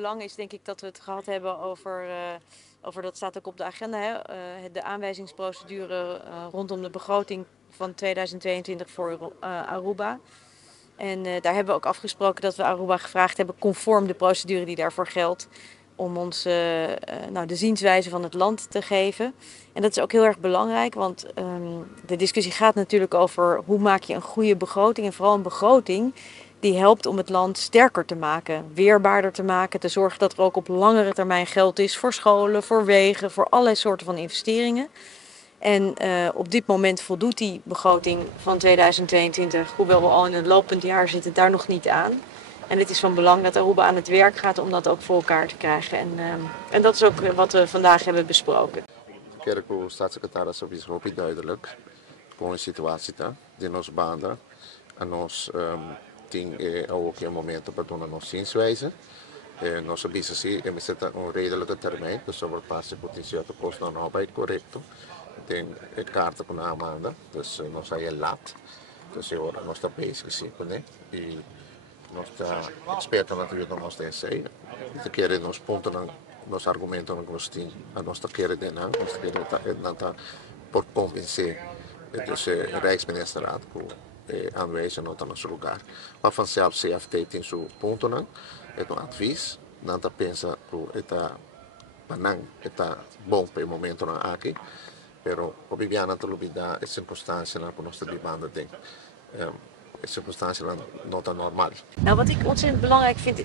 Belang is denk ik dat we het gehad hebben over dat staat ook op de agenda, hè, de aanwijzingsprocedure rondom de begroting van 2022 voor Aruba. En daar hebben we ook afgesproken dat we Aruba gevraagd hebben, conform de procedure die daarvoor geldt, om ons de zienswijze van het land te geven. En dat is ook heel erg belangrijk, want de discussie gaat natuurlijk over hoe maak je een goede begroting. En vooral een begroting die helpt om het land sterker te maken, weerbaarder te maken, te zorgen dat er ook op langere termijn geld is voor scholen, voor wegen, voor allerlei soorten van investeringen. En op dit moment voldoet die begroting van 2022, hoewel we al in een lopend jaar zitten, daar nog niet aan. En het is van belang dat Aruba aan het werk gaat om dat ook voor elkaar te krijgen. En dat is ook wat we vandaag hebben besproken. Kerk staatssecretaris is ook duidelijk voor een situatie die ons banden en ons ook een moment op het ons zienswijze. Nossa business é een redelijke termijn, dus over het passe potentieel te kosten dan arbeid correcto. Tem kaarten com a Amanda, dus nós aí é lat, dus nós está bezig sempre, né? E nós está experto natuurlijk dan nós tem sei, te querer nos pontos nos argumentos nós tem, a nós está querer de nós querer tá por compensar, dus Rijksministeraat aanwijzen op nosso lugar. Maar vanzelf CFT tem seu ponto não, é um advies, não tá pensa que está panang, está bom para o momento não aqui. Pero obibiana te lubida e circunstantie na nostra demanda ding. E circunstantie nota normaal. Nou, wat ik ontzettend belangrijk vind,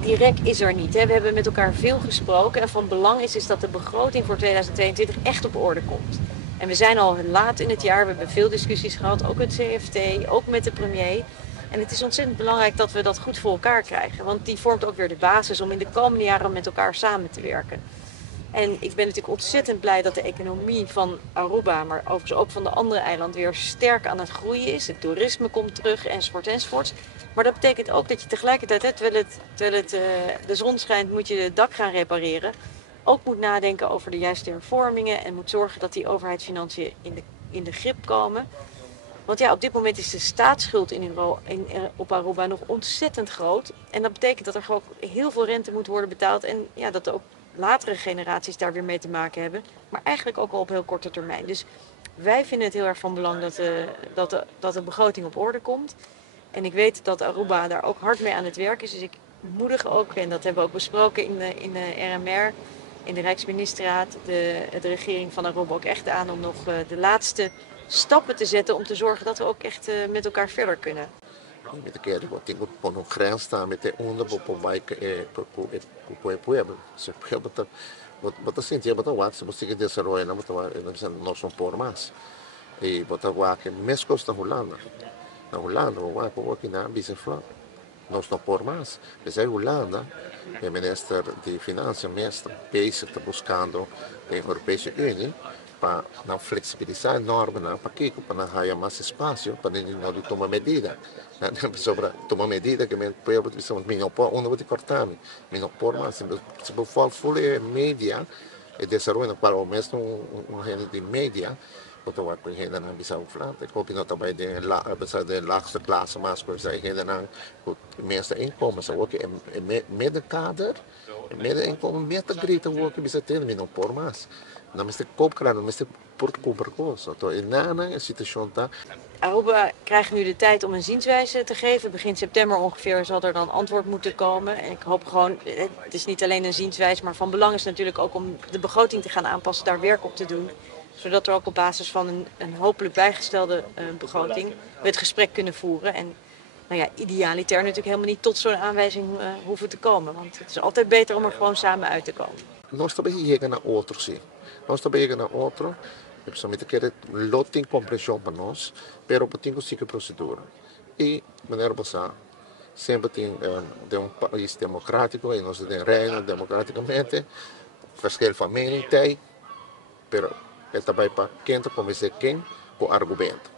die rek is er niet. Hè. We hebben met elkaar veel gesproken en van belang is dat de begroting voor 2022 echt op orde komt. En we zijn al laat in het jaar, we hebben veel discussies gehad, ook het CFT, ook met de premier. En het is ontzettend belangrijk dat we dat goed voor elkaar krijgen. Want die vormt ook weer de basis om in de komende jaren met elkaar samen te werken. En ik ben natuurlijk ontzettend blij dat de economie van Aruba, maar overigens ook van de andere eilanden, weer sterk aan het groeien is. Het toerisme komt terug, enzovoort. Maar dat betekent ook dat je tegelijkertijd, terwijl de zon schijnt, moet je het dak gaan repareren. Ook moet nadenken over de juiste hervormingen en moet zorgen dat die overheidsfinanciën in de grip komen. Want ja, op dit moment is de staatsschuld op Aruba nog ontzettend groot. En dat betekent dat er gewoon heel veel rente moet worden betaald. En ja, dat ook latere generaties daar weer mee te maken hebben. Maar eigenlijk ook al op heel korte termijn. Dus wij vinden het heel erg van belang dat de begroting op orde komt. En ik weet dat Aruba daar ook hard mee aan het werk is. Dus ik moedig ook, en dat hebben we ook besproken in de RMR, in de Rijksministeraat, de regering van Aruba ook echt aan om nog de laatste stappen te zetten om te zorgen dat we ook echt met elkaar verder kunnen. Met que ele tem que pôr no grens tá met de onder op bike pro pueblo. Se pueblo tá bota sentir bota wax, se você que desarrollar na bota nós não por mais. E bota wax mes costa Holanda. Na Holanda o wax por aqui na business nós não por mais. Mas aí Holanda, o ministro de Finanças, mestre, país está buscando a Europeia Unie para não flexibilizar a norma, para que para ganhar mais espaço, para não tomar medida. Sobre tomar medida que o povo precisa onde vou te cortar, não por mais. Se for folha média e desenvolver para o mesmo renda de média, porque wat we gaan dan bisa uflaan. Ik hoop dat bij de laagste klasse maatschap zijn gaan dan de meeste inkomen zo ook in middenkader, middeninkomen meer te greten worden bisa tegen min por mas. Dan is de koopkraam, dan is de portkoperkoos. Zo in nana situatie daar. Aruba krijgt nu de tijd om een zienswijze te geven. Begin september ongeveer zal er dan antwoord moeten komen. En ik hoop gewoon, het is niet alleen een zienswijze, maar van belang is natuurlijk ook om de begroting te gaan aanpassen, daar werk op te doen. Zodat we ook op basis van een hopelijk bijgestelde begroting we het gesprek kunnen voeren. En nou ja, idealiter natuurlijk helemaal niet tot zo'n aanwijzing hoeven te komen. Want het is altijd beter om er gewoon samen uit te komen. Nós também chegamos a outro, sim. Nós também chegamos a outro. Principalmente que lotem compreensão para nós, pero tem que procedura. E, maneira passar, sempre tem país democrático, e nós temos reino democraticamente, verschil van mening, pero ele também para quem convencer quem com argumento.